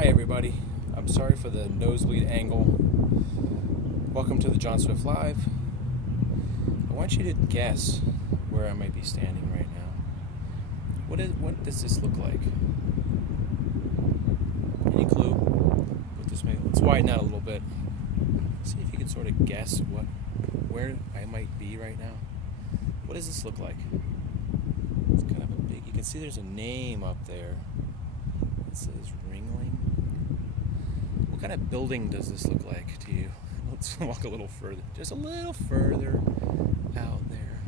Hi everybody, I'm sorry for the nosebleed angle. Welcome to the John Swift Live. I want you to guess where I might be standing right now. What does this look like? Any clue? Let's widen out a little bit. See if you can sort of guess where I might be right now. What does this look like? It's kind of a big, you can see there's a name up there. It says Ringling. What kind of building does this look like to you? Let's walk a little further, just a little further out there.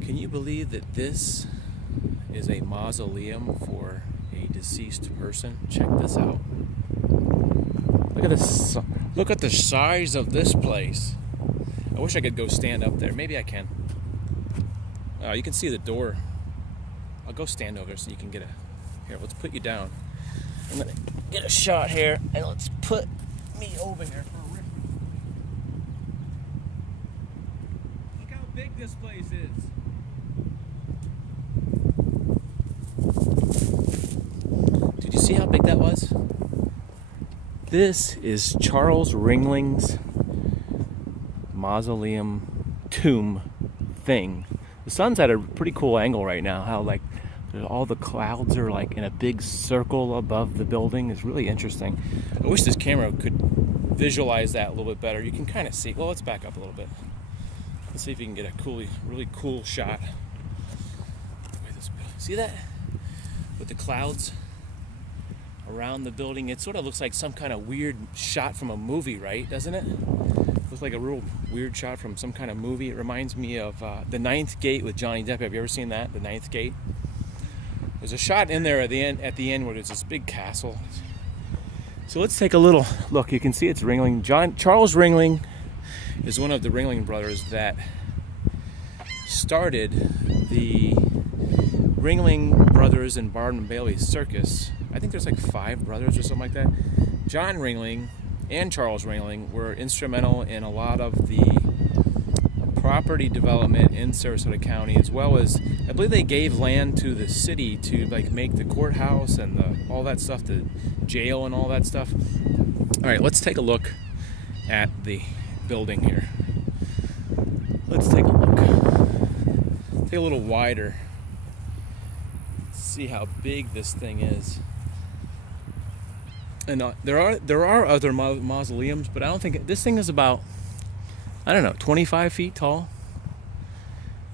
Can you believe that this is a mausoleum for a deceased person? Check this out. Look at this. Look at the size of this place. I wish I could go stand up there. Maybe I can. You can see the door. I'll go stand over so you can get a... Here, let's put you down. I'm going to get a shot here, and let's put me over here for a rip. Look how big this place is. Did you see how big that was? This is Charles Ringling's mausoleum tomb thing. The sun's at a pretty cool angle right now. How like all the clouds are like in a big circle above the building is really interesting. I wish this camera could visualize that a little bit better. You can kind of see. Well, let's back up a little bit. Let's see if you can get a really cool shot. See that? With the clouds around the building, it sort of looks like some kind of weird shot from a movie, right? Doesn't it? Looks like a real weird shot from some kind of movie. It reminds me of The Ninth Gate with Johnny Depp. Have you ever seen that? The Ninth Gate. There's a shot in there at the end where there's this big castle. So let's take a little look. You can see it's Ringling. Charles Ringling is one of the Ringling brothers that started the Ringling Brothers and Barnum and Bailey Circus. I think there's like 5 brothers or something like that. John Ringling and Charles Ringling were instrumental in a lot of the property development in Sarasota County, as well as I believe they gave land to the city to like make the courthouse and all that stuff, the jail and all that stuff. All right, let's take a look at the building here. Let's take a look. Take a little wider. See how big this thing is. And there are other mausoleums, but I don't think this thing is about, I don't know, 25 feet tall.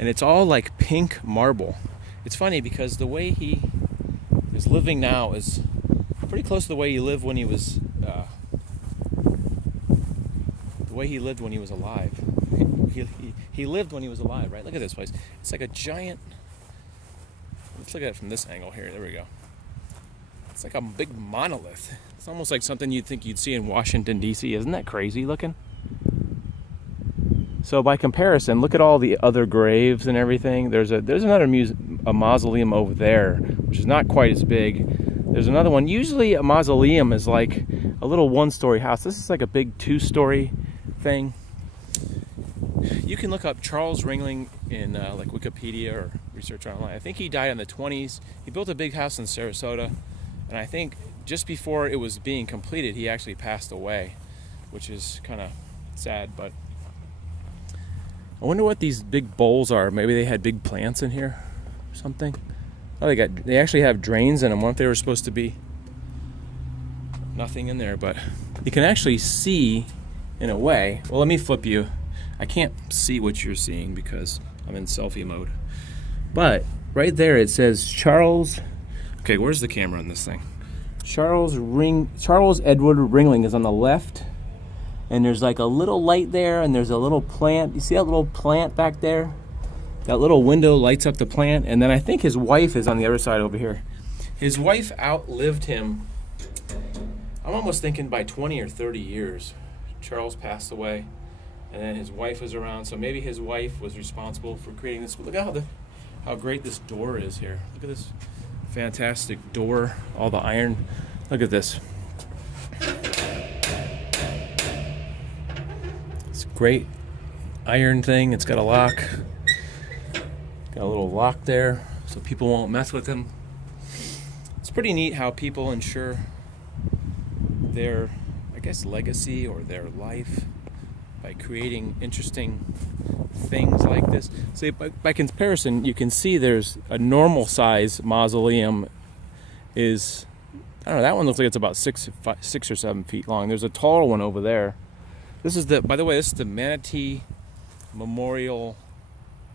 And it's all like pink marble. It's funny because the way he is living now is pretty close to the way he lived when he was alive. He lived when he was alive, right? Look at this place. It's like a giant. Let's look at it from this angle here. There we go. It's like a big monolith. It's almost like something you'd think you'd see in Washington, D.C. Isn't that crazy looking? So by comparison, look at all the other graves and everything. There's another mausoleum over there, which is not quite as big. There's another one. Usually a mausoleum is like a little one-story house. This is like a big 2-story thing. You can look up Charles Ringling in like Wikipedia or research online. I think he died in the 20s. He built a big house in Sarasota, and I think just before it was being completed, he actually passed away, which is kind of sad. But I wonder what these big bowls are. Maybe they had big plants in here or something. Oh, they actually have drains in them. What if they were supposed to be nothing in there? But you can actually see in a way. Well, let me flip you. I can't see what you're seeing because I'm in selfie mode. But right there it says Charles. Okay, where's the camera on this thing? Charles Edward Ringling is on the left, and there's like a little light there, and there's a little plant. You see that little plant back there? That little window lights up the plant, and then I think his wife is on the other side over here. His wife outlived him. I'm almost thinking by 20 or 30 years. Charles passed away, and then his wife was around, so maybe his wife was responsible for creating this. Look at how great this door is here. Look at this fantastic door, all the iron. Look at this. It's a great iron thing. It's got a lock. Got a little lock there so people won't mess with him. It's pretty neat how people ensure their, I guess, legacy or their life by creating interesting things like this. So by comparison, you can see there's a normal size mausoleum is, I don't know, that one looks like it's about 6 or 7 feet long. There's a taller one over there. This is by the way, this is the Manatee Memorial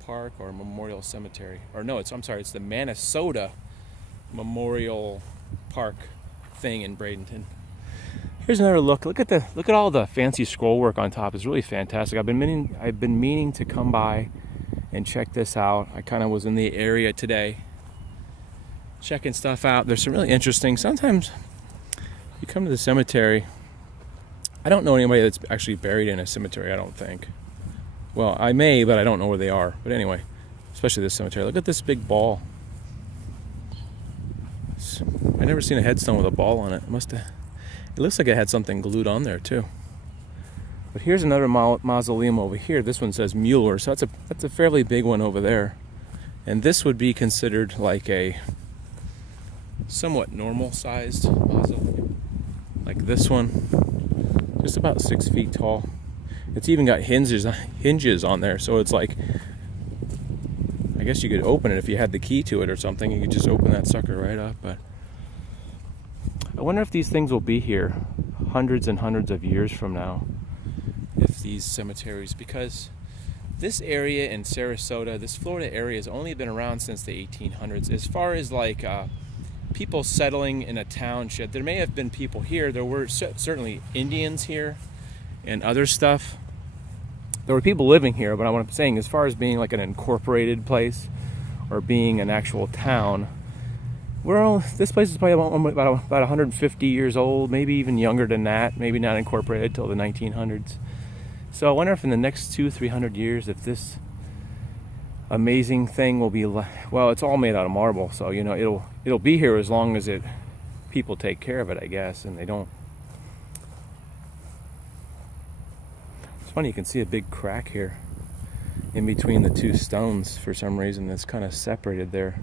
Park or Memorial Cemetery. Or no, it's the Minnesota Memorial Park thing in Bradenton. Here's another look. Look at all the fancy scroll work on top. It's really fantastic. I've been meaning to come by and check this out. I kind of was in the area today, checking stuff out. There's some really interesting. Sometimes you come to the cemetery. I don't know anybody that's actually buried in a cemetery. I don't think. Well, I may, but I don't know where they are. But anyway, especially this cemetery. Look at this big ball. I never seen a headstone with a ball on it. It looks like it had something glued on there too. But here's another mausoleum over here. This one says Mueller, so that's a fairly big one over there. And this would be considered like a somewhat normal-sized mausoleum, like this one, just about 6 feet tall. It's even got hinges on there, so it's like, I guess you could open it if you had the key to it or something. You could just open that sucker right up. But I wonder if these things will be here hundreds and hundreds of years from now. If these cemeteries, because this area in Sarasota, this Florida area, has only been around since the 1800s. As far as like people settling in a township, there may have been people here. There were certainly Indians here and other stuff. There were people living here, but what I'm saying, as far as being like an incorporated place or being an actual town, this place is probably about 150 years old, maybe even younger than that, maybe not incorporated till the 1900s. So I wonder if in the next 200-300 years, if this amazing thing will be, well, it's all made out of marble, so you know it'll be here as long as people take care of it, I guess, and they don't. It's funny, you can see a big crack here in between the two stones for some reason. That's kind of separated there,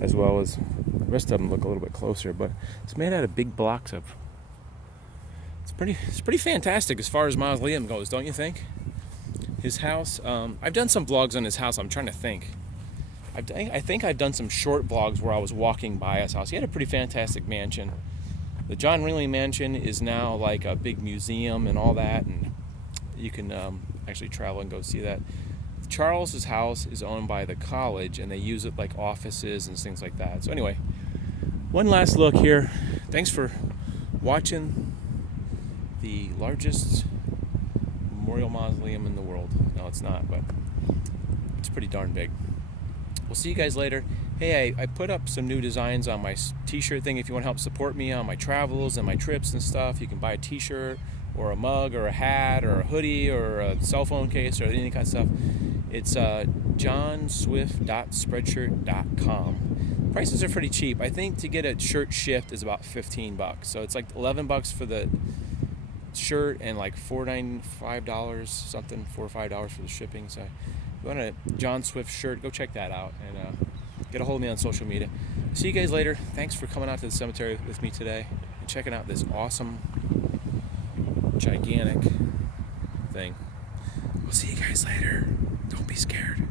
as well as the rest of them look a little bit closer, but it's made out of big blocks of. It's pretty fantastic as far as mausoleum goes, don't you think? His house, I've done some vlogs on his house. I'm trying to think. I think I've done some short vlogs where I was walking by his house. He had a pretty fantastic mansion. The John Ringley mansion is now like a big museum and all that, and you can actually travel and go see that. Charles's house is owned by the college, and they use it like offices and things like that. So anyway, one last look here. Thanks for watching the largest memorial mausoleum in the world. No, it's not, but it's pretty darn big. We'll see you guys later. Hey, I put up some new designs on my t-shirt thing. If you want to help support me on my travels and my trips and stuff, you can buy a t-shirt or a mug or a hat or a hoodie or a cell phone case or any kind of stuff. It's johnswift.spreadshirt.com. Prices are pretty cheap. I think to get a shirt shipped is about $15. So it's like $11 for the shirt and like $4.95 something, $4 or $5 for the shipping. So if you want a John Swift shirt, go check that out and get a hold of me on social media. See you guys later. Thanks for coming out to the cemetery with me today and checking out this awesome, gigantic thing. We'll see you guys later. Don't be scared.